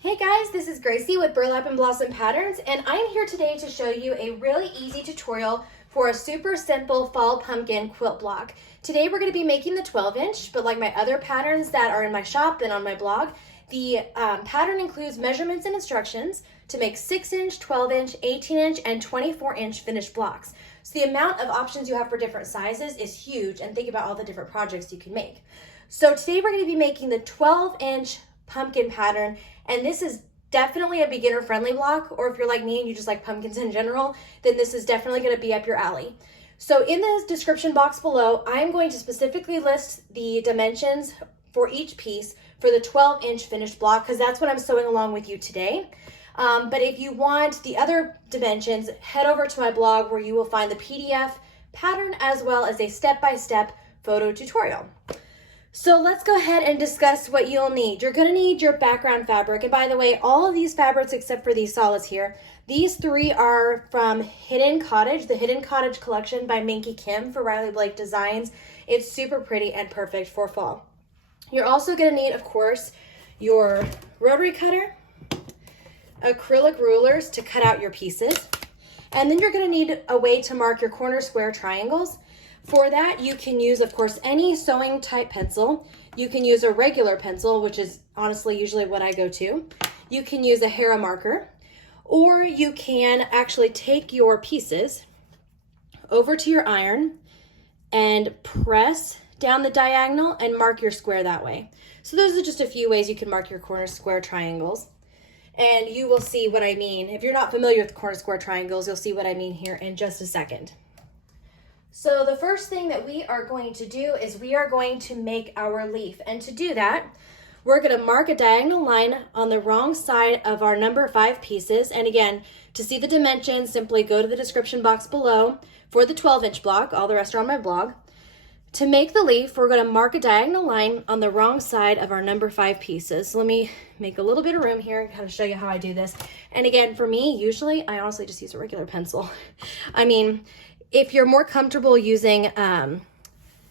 Hey guys, this is Gracie with Burlap and Blossom Patterns, and I'm here today to show you a really easy tutorial for a super simple fall pumpkin quilt block. Today we're going to be making the 12-inch, but like my other patterns that are in my shop and on my blog, the pattern includes measurements and instructions to make 6-inch, 12-inch, 18-inch, and 24-inch finished blocks. So the amount of options you have for different sizes is huge, and think about all the different projects you can make. So today we're going to be making the 12-inch pumpkin pattern, and this is definitely a beginner friendly block, or if you're like me and you just like pumpkins in general, then this is definitely going to be up your alley. So in the description box below, I'm going to specifically list the dimensions for each piece for the 12-inch finished block, because that's what I'm sewing along with you today. But if you want the other dimensions, head over to my blog where you will find the PDF pattern as well as a step-by-step photo tutorial. So let's go ahead and discuss what you'll need. You're gonna need your background fabric. And by the way, all of these fabrics except for these solids here, these three are from Hidden Cottage, the Hidden Cottage collection by Minky Kim for Riley Blake Designs. It's super pretty and perfect for fall. You're also gonna need, of course, your rotary cutter, acrylic rulers to cut out your pieces, and then you're gonna need a way to mark your corner square triangles. For that, you can use, of course, any sewing type pencil. You can use a regular pencil, which is honestly usually what I go to. You can use a Hera marker, or you can actually take your pieces over to your iron and press down the diagonal and mark your square that way. So those are just a few ways you can mark your corner square triangles. And you will see what I mean. If you're not familiar with corner square triangles, you'll see what I mean here in just a second. So the first thing that we are going to do is we are going to make our leaf. And to do that, we're going to mark a diagonal line on the wrong side of our number 5 pieces. And again, to see the dimensions, simply go to the description box below for the 12-inch block. All the rest are on my blog. To make the leaf, we're going to mark a diagonal line on the wrong side of our number 5 pieces. So let me make a little bit of room here and kind of show you how I do this. And again, for me, usually I honestly just use a regular pencil. I mean, if you're more comfortable using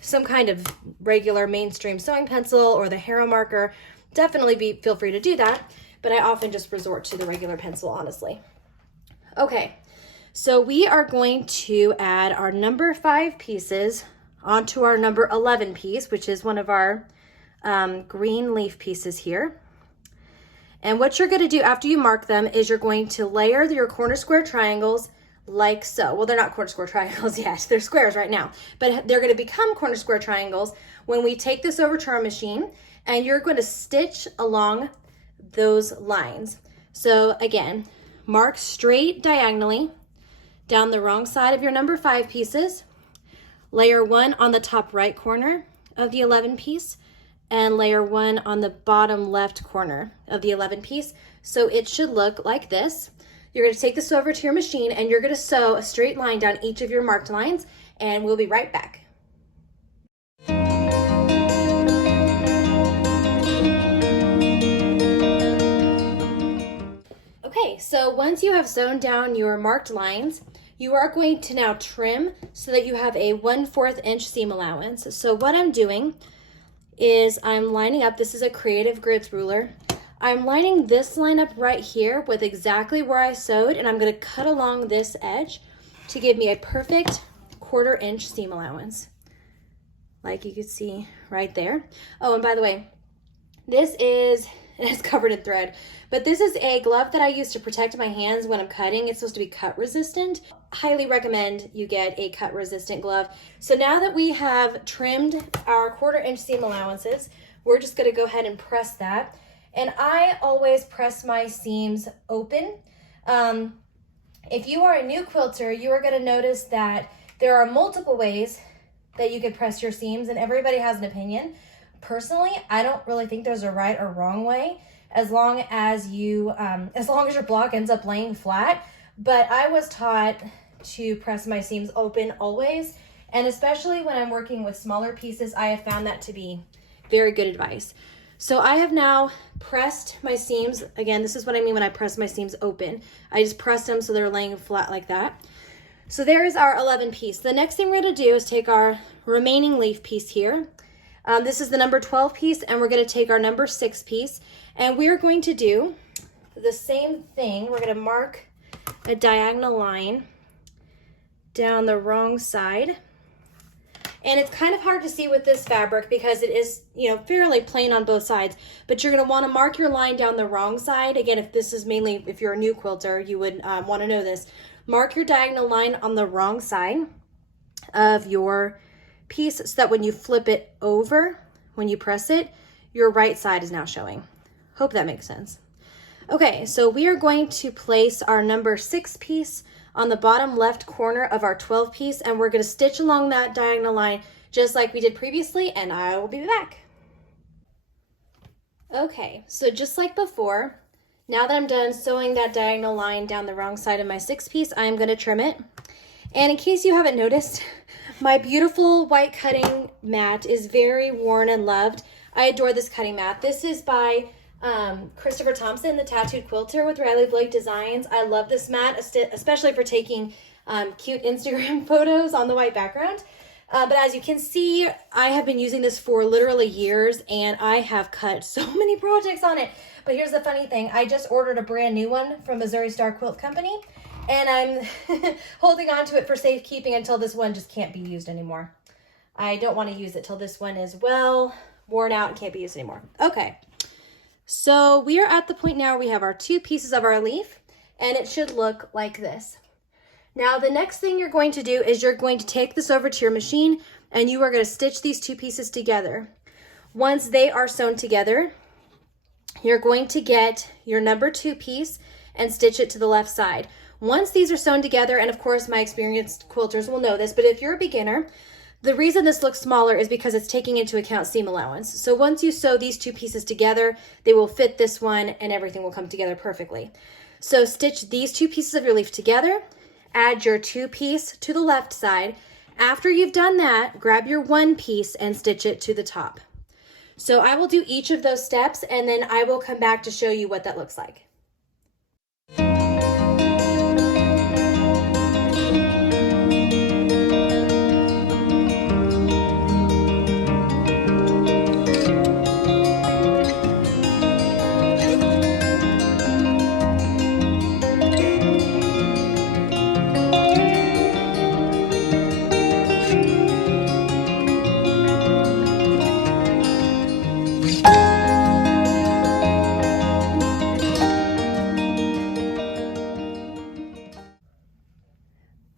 some kind of regular mainstream sewing pencil or the Hera marker, definitely feel free to do that. But I often just resort to the regular pencil, honestly. Okay, so we are going to add our number 5 pieces onto our number 11 piece, which is one of our green leaf pieces here. And what you're going to do after you mark them is you're going to layer your corner square triangles like so. Well, they're not corner square triangles yet. They're squares right now, but they're going to become corner square triangles when we take this over to our machine, and you're going to stitch along those lines. So again, mark straight diagonally down the wrong side of your number 5 pieces, layer 1 on the top right corner of the 11 piece, and layer 1 on the bottom left corner of the 11 piece. So it should look like this. You're going to take this over to your machine and you're going to sew a straight line down each of your marked lines, and we'll be right back. Okay, so once you have sewn down your marked lines, you are going to now trim so that you have a 1/4 inch seam allowance. So what I'm doing is I'm lining up, this is a Creative Grids ruler. I'm lining this line up right here with exactly where I sewed, and I'm going to cut along this edge to give me a perfect 1/4 inch seam allowance, like you can see right there. Oh, and by the way, this is, it's covered in thread, but this is a glove that I use to protect my hands when I'm cutting. It's supposed to be cut resistant. Highly recommend you get a cut resistant glove. So now that we have trimmed our 1/4 inch seam allowances, we're just going to go ahead and press that. And I always press my seams open. If you are a new quilter, you are going to notice that there are multiple ways that you can press your seams, and everybody has an opinion. Personally, I don't really think there's a right or wrong way, as long as your block ends up laying flat. But I was taught to press my seams open always, and especially when I'm working with smaller pieces, I have found that to be very good advice. So I have now pressed my seams. Again, this is what I mean when I press my seams open. I just press them so they're laying flat like that. So there is our 11 piece. The next thing we're going to do is take our remaining leaf piece here. This is the number 12 piece, and we're going to take our number 6 piece, and we're going to do the same thing. We're gonna mark a diagonal line down the wrong side. And it's kind of hard to see with this fabric because it is, fairly plain on both sides, but you're gonna wanna mark your line down the wrong side. Again, if you're a new quilter, you would wanna know this. Mark your diagonal line on the wrong side of your piece so that when you flip it over, when you press it, your right side is now showing. Hope that makes sense. Okay, so we are going to place our number 6 piece on the bottom left corner of our 12 piece, and we're going to stitch along that diagonal line just like we did previously, and I will be back. Okay, so just like before, now that I'm done sewing that diagonal line down the wrong side of my 6 piece, I'm going to trim it. And in case you haven't noticed, my beautiful white cutting mat is very worn and loved. I adore this cutting mat. This is by Christopher Thompson, the Tattooed Quilter with Riley Blake Designs. I love this mat, especially for taking cute Instagram photos on the white background. But as you can see, I have been using this for literally years, and I have cut so many projects on it. But here's the funny thing. I just ordered a brand new one from Missouri Star Quilt Company, and I'm holding on to it for safekeeping until this one just can't be used anymore. I don't want to use it till this one is well worn out and can't be used anymore. Okay. So we are at the point now where we have our 2 pieces of our leaf, and it should look like this. Now the next thing you're going to do is you're going to take this over to your machine, and you are going to stitch these 2 pieces together. Once they are sewn together, you're going to get your number 2 piece and stitch it to the left side. Once these are sewn together, and of course my experienced quilters will know this, but if you're a beginner, the reason this looks smaller is because it's taking into account seam allowance. So once you sew these 2 pieces together, they will fit this one and everything will come together perfectly. So stitch these 2 pieces of your leaf together, add your 2 piece to the left side. After you've done that, grab your 1 piece and stitch it to the top. So I will do each of those steps, and then I will come back to show you what that looks like.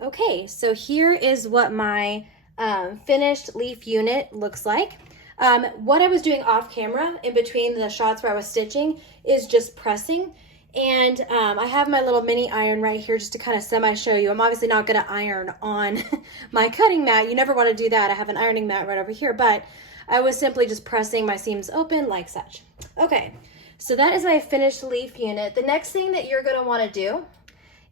Okay, so here is what my finished leaf unit looks like. What I was doing off camera in between the shots where I was stitching is just pressing. And I have my little mini iron right here just to kind of semi-show you. I'm obviously not going to iron on my cutting mat. You never want to do that. I have an ironing mat right over here, but I was simply just pressing my seams open like such. Okay, so that is my finished leaf unit. The next thing that you're going to want to do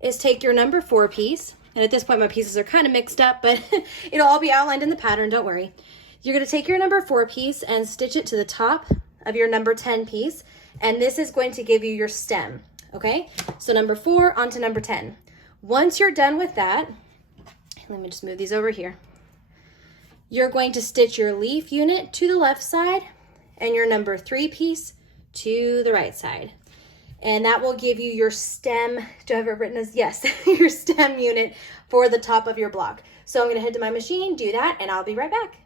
is take your number 4 piece. And at this point, my pieces are kind of mixed up, but it'll all be outlined in the pattern, don't worry. You're gonna take your number 4 piece and stitch it to the top of your number 10 piece, and this is going to give you your stem, okay? So number 4 onto number 10. Once you're done with that, let me just move these over here. You're going to stitch your leaf unit to the left side and your number 3 piece to the right side. And that will give you your stem, do I have it written as, yes, your stem unit for the top of your block. So I'm gonna head to my machine, do that, and I'll be right back.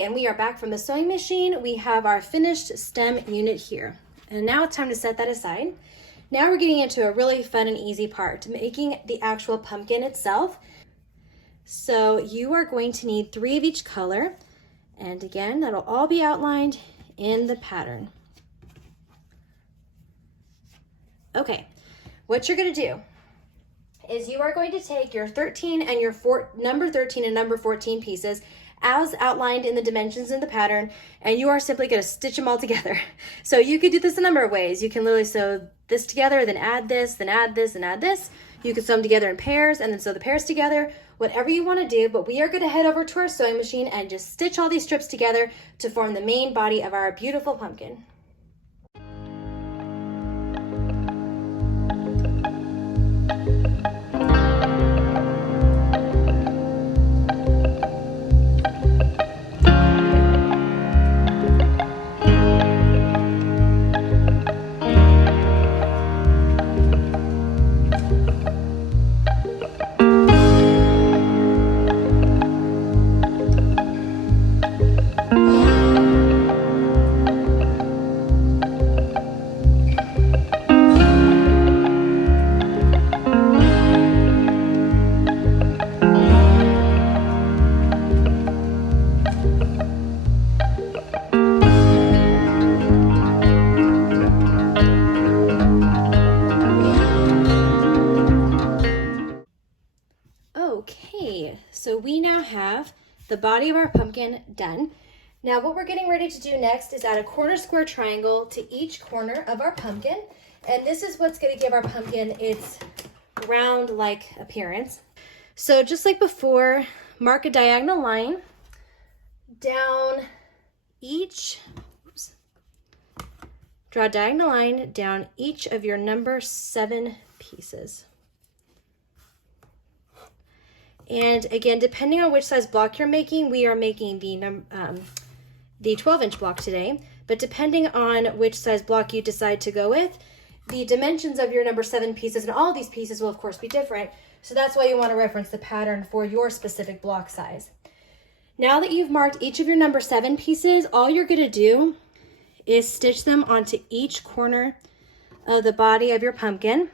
And we are back from the sewing machine. We have our finished stem unit here. And now it's time to set that aside. Now we're getting into a really fun and easy part, making the actual pumpkin itself. So you are going to need 3 of each color. And again, that'll all be outlined in the pattern. Okay, what you're gonna do is you are going to take your 13 and your number 13 and number 14 pieces, as outlined in the dimensions in the pattern, and you are simply going to stitch them all together. So you could do this a number of ways. You can literally sew this together, then add this, then add this, and add this. You can sew them together in pairs and then sew the pairs together, whatever you want to do, but we are going to head over to our sewing machine and just stitch all these strips together to form the main body of our beautiful pumpkin. Okay, so we now have the body of our pumpkin done. Now what we're getting ready to do next is add a corner square triangle to each corner of our pumpkin. And this is what's going to give our pumpkin its round-like appearance. So just like before, mark a diagonal line down each, draw a diagonal line down each of your number 7 pieces. And again, depending on which size block you're making, we are making the 12-inch block today, but depending on which size block you decide to go with, the dimensions of your number 7 pieces and all these pieces will of course be different. So that's why you want to reference the pattern for your specific block size. Now that you've marked each of your number 7 pieces, all you're going to do is stitch them onto each corner of the body of your pumpkin.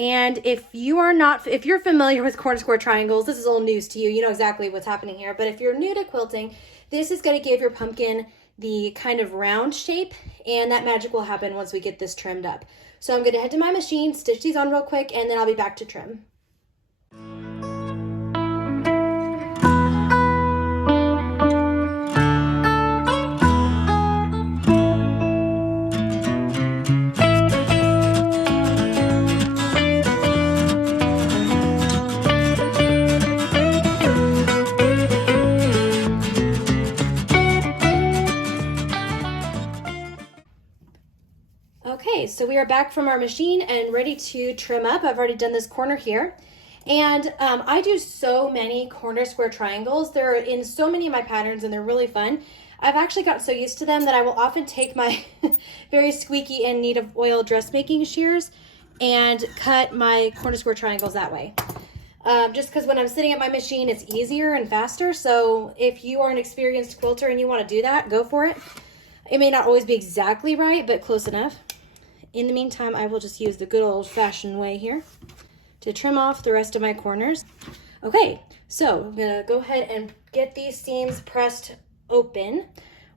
And if you're familiar with corner square triangles, this is all news to you. You know exactly what's happening here. But if you're new to quilting, this is going to give your pumpkin the kind of round shape, and that magic will happen once we get this trimmed up. So I'm going to head to my machine, stitch these on real quick, and then I'll be back to trim. Okay, so we are back from our machine and ready to trim up. I've already done this corner here. And I do so many corner square triangles. They're in so many of my patterns and they're really fun. I've actually got so used to them that I will often take my very squeaky and need of oil dressmaking shears and cut my corner square triangles that way. Just because when I'm sitting at my machine, it's easier and faster. So if you are an experienced quilter and you want to do that, go for it. It may not always be exactly right, but close enough. In the meantime, I will just use the good old-fashioned way here to trim off the rest of my corners. Okay, so I'm gonna go ahead and get these seams pressed open.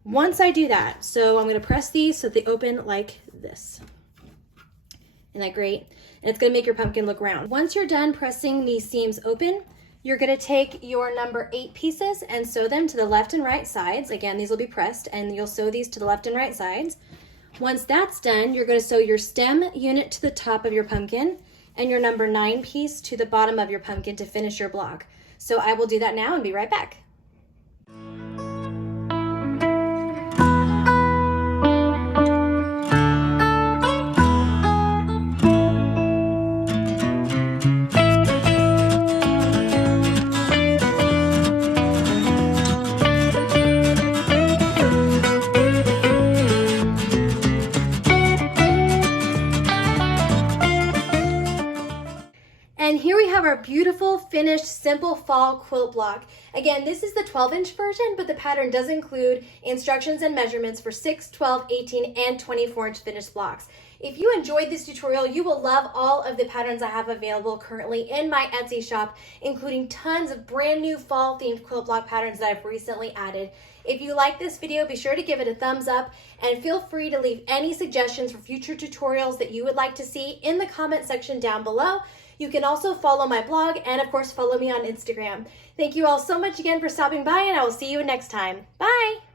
Once I do that, so I'm gonna press these so they open like this. Isn't that great? And it's gonna make your pumpkin look round. Once you're done pressing these seams open, you're gonna take your number 8 pieces and sew them to the left and right sides. Again, these will be pressed and you'll sew these to the left and right sides. Once that's done, you're going to sew your stem unit to the top of your pumpkin and your number 9 piece to the bottom of your pumpkin to finish your block. So I will do that now and be right back. And here we have our beautiful finished simple fall quilt block. Again, this is the 12-inch version, but the pattern does include instructions and measurements for 6, 12, 18, and 24-inch finished blocks. If you enjoyed this tutorial, you will love all of the patterns I have available currently in my Etsy shop, including tons of brand new fall themed quilt block patterns that I've recently added. If you like this video, be sure to give it a thumbs up and feel free to leave any suggestions for future tutorials that you would like to see in the comment section down below. You can also follow my blog and of course follow me on Instagram. Thank you all so much again for stopping by, and I will see you next time. Bye!